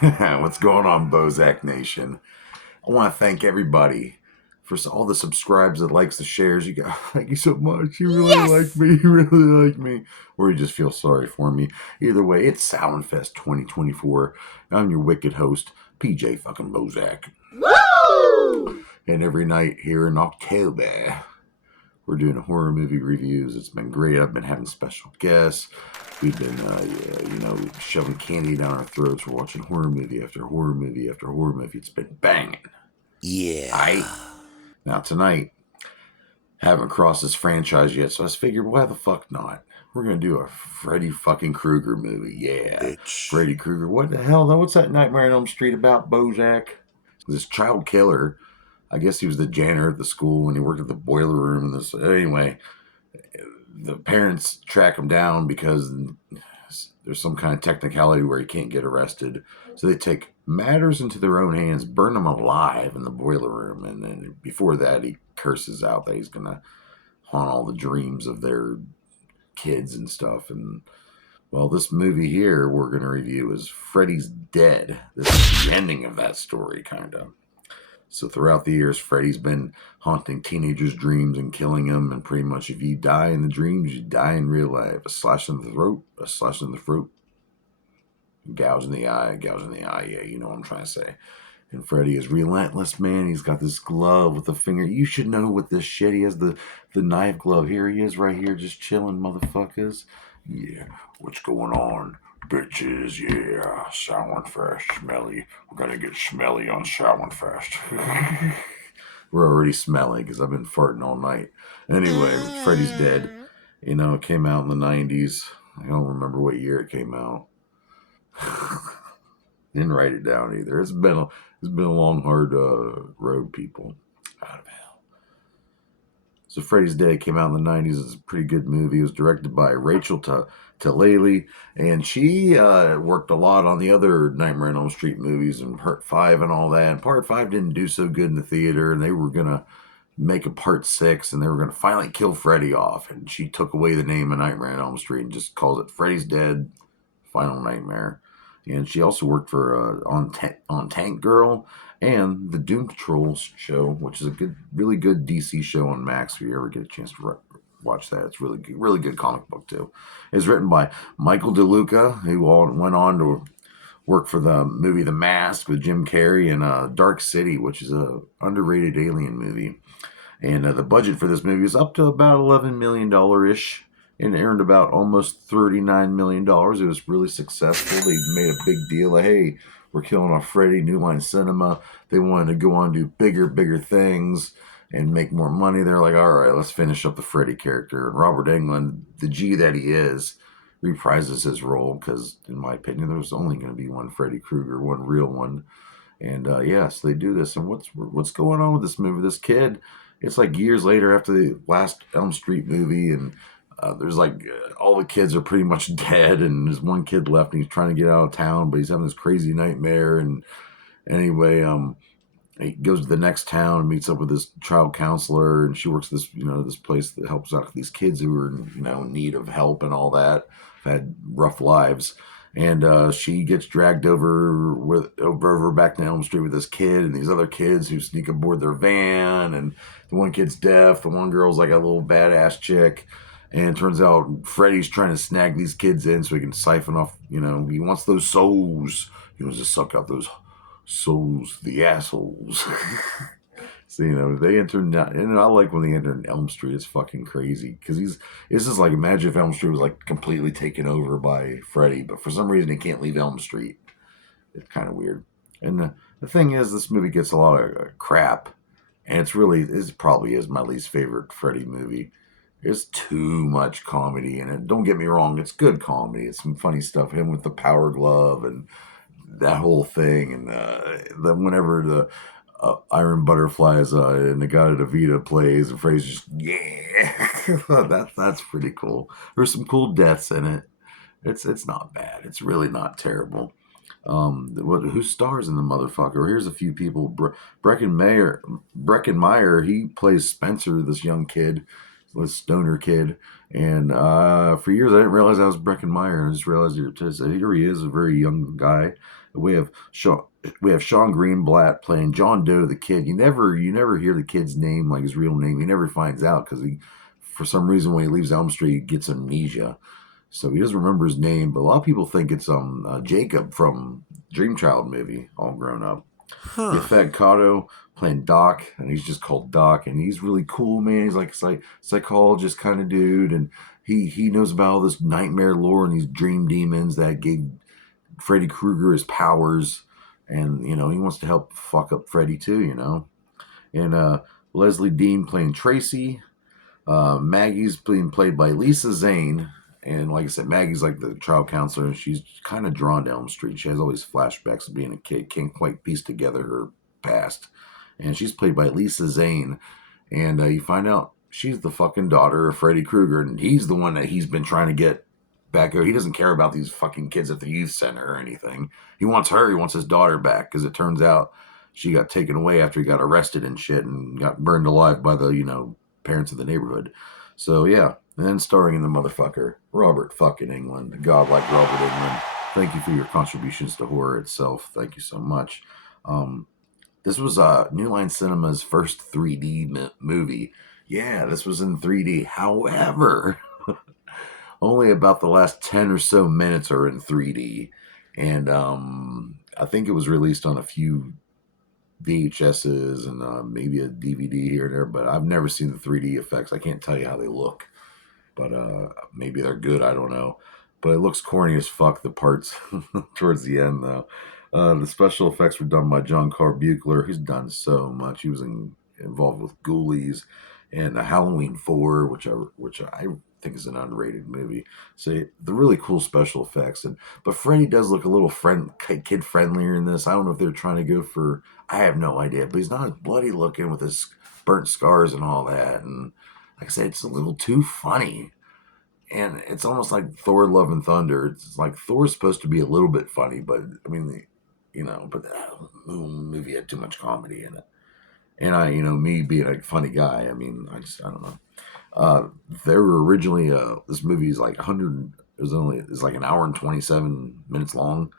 What's going on, Bozak Nation? I want to thank everybody for all the subscribes, the likes, the shares. You got, thank you so much. You really like Yes! me. You really like me. Or you just feel sorry for me. Either way, it's Soundfest 2024. I'm your wicked host, PJ fucking Bozak. Woo! And every night here in October, we're doing horror movie reviews. It's been great. I've been having special guests. We've been, shoving candy down our throats. We're watching horror movie after horror movie after horror movie. It's been banging. I Yeah. Now tonight, haven't crossed this franchise yet, so I just figured, why the fuck not? We're gonna do a Freddy fucking Krueger movie. Yeah, Bitch. Freddy Krueger. What the hell? What's that Nightmare on Elm Street about, Bojack? This child killer. I guess he was the janitor at the school and he worked at the boiler room. And this, anyway, the parents track him down because there's some kind of technicality where he can't get arrested. So they take matters into their own hands, burn him alive in the boiler room. And then before that, he curses out that he's going to haunt all the dreams of their kids and stuff. And well, this movie here we're going to review is Freddy's Dead. This is the ending of that story, kind of. So throughout the years, Freddy's been haunting teenagers' dreams and killing them. And pretty much, if you die in the dreams, you die in real life. A slash in the throat, a slash in the throat, gouge in the eye, gouge in the eye. Yeah, you know what I'm trying to say. And Freddy is relentless, man. He's got this glove with the finger. You should know what this shit. He has the knife glove. Here he is, right here, just chilling, motherfuckers. Yeah, what's going on, bitches? Yeah, sour fresh, smelly. We're gonna get smelly on sour fest. We're already smelly because I've been farting all night. Anyway, Freddy's Dead. You know, it came out in the '90s. I don't remember what year it came out. Didn't write it down either. It's been a long, hard road, people. Out of hell. So Freddy's Dead came out in the '90s. It's a pretty good movie. It was directed by Rachel Talaylay, and she worked a lot on the other Nightmare on Elm Street movies and Part 5 and all that. And Part 5 didn't do so good in the theater, and they were going to make a Part 6, and they were going to finally kill Freddy off. And she took away the name of Nightmare on Elm Street and just calls it Freddy's Dead, Final Nightmare. And she also worked for on Tank Girl and the Doom Patrol show, which is a really good DC show on Max. If you ever get a chance to watch that, it's really good comic book too. It's written by Michael DeLuca, who went on to work for the movie The Mask with Jim Carrey and Dark City, which is a underrated alien movie. And the budget for this movie is up to about $11 million ish and earned about almost $39 million. It was really successful. They made a big deal of, hey, we're killing off Freddy, New Line Cinema. They wanted to go on to do bigger things and make more money. They're like, all right, let's finish up the Freddy character. And Robert Englund, the G that he is, reprises his role because, in my opinion, there's only going to be one Freddy Krueger, one real one. And yes, they do this. And what's going on with this movie? This kid, it's like years later after the last Elm Street movie, and there's all the kids are pretty much dead, and there's one kid left, and he's trying to get out of town, but he's having this crazy nightmare. And anyway, he goes to the next town and meets up with this child counselor, and she works this place that helps out these kids who are in need of help and all that, have had rough lives. And she gets dragged over back to Elm Street with this kid and these other kids who sneak aboard their van. And the one kid's deaf, the one girl's like a little badass chick. And it turns out Freddy's trying to snag these kids in so he can siphon off. He wants those souls. He wants to suck out those souls, the assholes. So they enter, and I like when they enter Elm Street. It's fucking crazy because it's just like, imagine if Elm Street was like completely taken over by Freddy, but for some reason he can't leave Elm Street. It's kind of weird. And the thing is, this movie gets a lot of crap, and it probably is my least favorite Freddy movie. There's too much comedy in it. Don't get me wrong, it's good comedy. It's some funny stuff. Him with the power glove and that whole thing, and then whenever the Iron Butterflies and the God of Davida plays, and Freddy's just that's pretty cool. There's some cool deaths in it. It's not bad. It's really not terrible. Who stars in the motherfucker? Here's a few people. Brecken Meyer, he plays Spencer, this young kid, this stoner kid. And for years I didn't realize that was Brecken Meyer. I just realized here he is, a very young guy. We have Sean Greenblatt playing John Doe, the kid. You never hear the kid's name, like his real name. He never finds out because for some reason, when he leaves Elm Street, he gets amnesia, so he doesn't remember his name. But a lot of people think it's Jacob from Dream Child movie, all grown up. Huh. Yafet Kato playing Doc, and he's just called Doc, and he's really cool, man. He's like a psychologist kind of dude, and he knows about all this nightmare lore and these dream demons that gave Freddy Krueger his powers, and he wants to help fuck up Freddy too, And Leslie Dean playing Tracy. Maggie's being played by Lisa Zane. And like I said, Maggie's like the trial counselor, and she's kind of drawn to Elm Street. She has all these flashbacks of being a kid, can't quite piece together her past. And she's played by Lisa Zane. And you find out she's the fucking daughter of Freddy Krueger, and he's the one that he's been trying to get back. He doesn't care about these fucking kids at the youth center or anything. He wants her. He wants his daughter back because it turns out she got taken away after he got arrested and shit and got burned alive by the parents of the neighborhood. So yeah, and then starring in the motherfucker Robert fucking England, godlike Robert England. Thank you for your contributions to horror itself. Thank you so much. This was New Line Cinema's first 3D movie. Yeah, this was in 3D. However, only about the last 10 or so minutes are in 3D. And I think it was released on a few VHSs and maybe a DVD here and there, but I've never seen the 3D effects. I can't tell you how they look, but maybe they're good. I don't know. But it looks corny as fuck, the parts towards the end, though. The special effects were done by John Carl Buechler. He's done so much. He was involved with Ghoulies and Halloween 4, which I think is an underrated movie. So the really cool special effects, but Freddy does look a little kid friendlier in this. I don't know if they're trying to go for. I have no idea, but he's not as bloody looking with his burnt scars and all that. And like I said, it's a little too funny. And it's almost like Thor: Love and Thunder. It's like Thor's supposed to be a little bit funny, but I mean, but the movie had too much comedy in it. And me being a funny guy, I mean, I don't know. They were originally this movie is like 100. It's like an hour and 27 minutes long,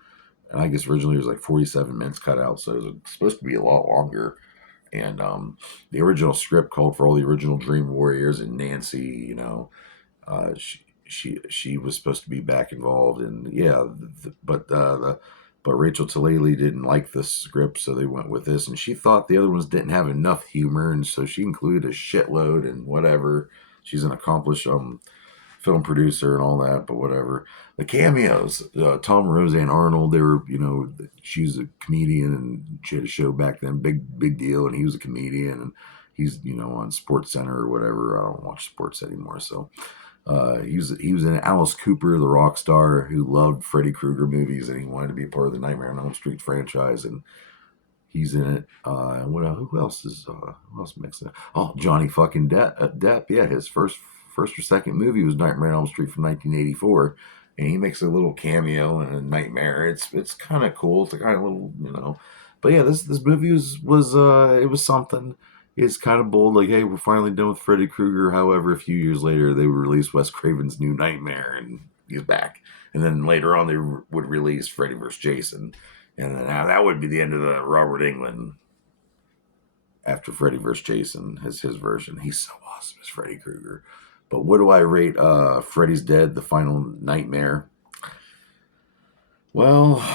and I guess originally it was like 47 minutes cut out, so it was supposed to be a lot longer. And the original script called for all the original Dream Warriors and Nancy. She was supposed to be back involved, and yeah, but Rachel Talaylay didn't like the script, so they went with this, and she thought the other ones didn't have enough humor, and so she included a shitload and whatever. She's an accomplished film producer and all that, but whatever. The cameos, Tom, Roseanne Arnold, they were, she's a comedian and she had a show back then, big deal, and he was a comedian, and he's, on Sports Center or whatever. I don't watch sports anymore, so he was in Alice Cooper, the rock star who loved Freddy Krueger movies, and he wanted to be a part of the Nightmare on Elm Street franchise, and he's in it. Who else is who else mixing it? Oh, Johnny fucking Depp. Yeah, his first or second movie was Nightmare on Elm Street from 1984, and he makes a little cameo in a Nightmare. It's kind of cool. It's a kind of little. But yeah, this movie was it was something. It's kind of bold, like, hey, we're finally done with Freddy Krueger. However, a few years later, they would release Wes Craven's New Nightmare, and he's back. And then later on, they would release Freddy vs. Jason. And then that would be the end of the Robert Englund after Freddy vs. Jason has his version. He's so awesome as Freddy Krueger. But what do I rate Freddy's Dead, The Final Nightmare? Well,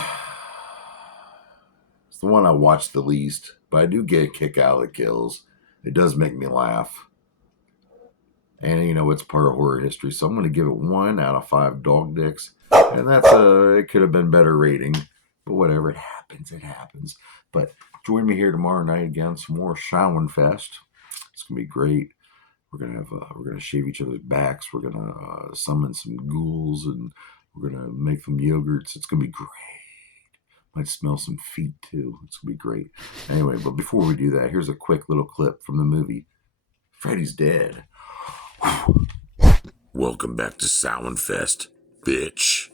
it's the one I watched the least, but I do get a kick out of the kills. It does make me laugh. And, it's part of horror history. So I'm going to give it 1 out of 5 dog dicks. And it could have been better rating. But whatever, it happens. But join me here tomorrow night again, some more Showin' Fest. It's going to be great. We're gonna shave each other's backs. We're gonna summon some ghouls, and we're gonna make them yogurts. It's gonna be great. Might smell some feet too. It's gonna be great. Anyway, but before we do that, here's a quick little clip from the movie Freddy's Dead. Welcome back to Showin' Fest, bitch.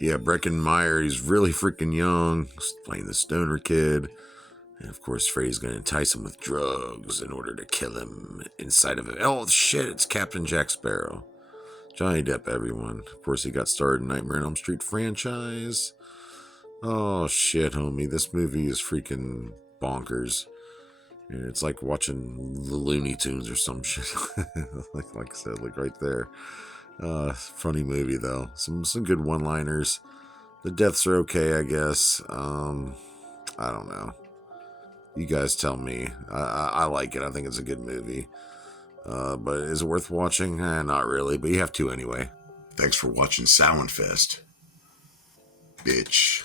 Yeah, Breckenmeyer, he's really freaking young. He's playing the stoner kid. And of course, Freddy's going to entice him with drugs in order to kill him inside of it. Oh, shit, it's Captain Jack Sparrow. Johnny Depp, everyone. Of course, he got started in Nightmare on Elm Street franchise. Oh shit, homie. This movie is freaking bonkers. It's like watching the Looney Tunes or some shit. like I said, like right there. Funny movie though. Some good one-liners. The deaths are okay, I guess. I don't know. You guys tell me. I like it. I think it's a good movie. But is it worth watching? Not really. But you have to anyway. Thanks for watching Soundfest, bitch.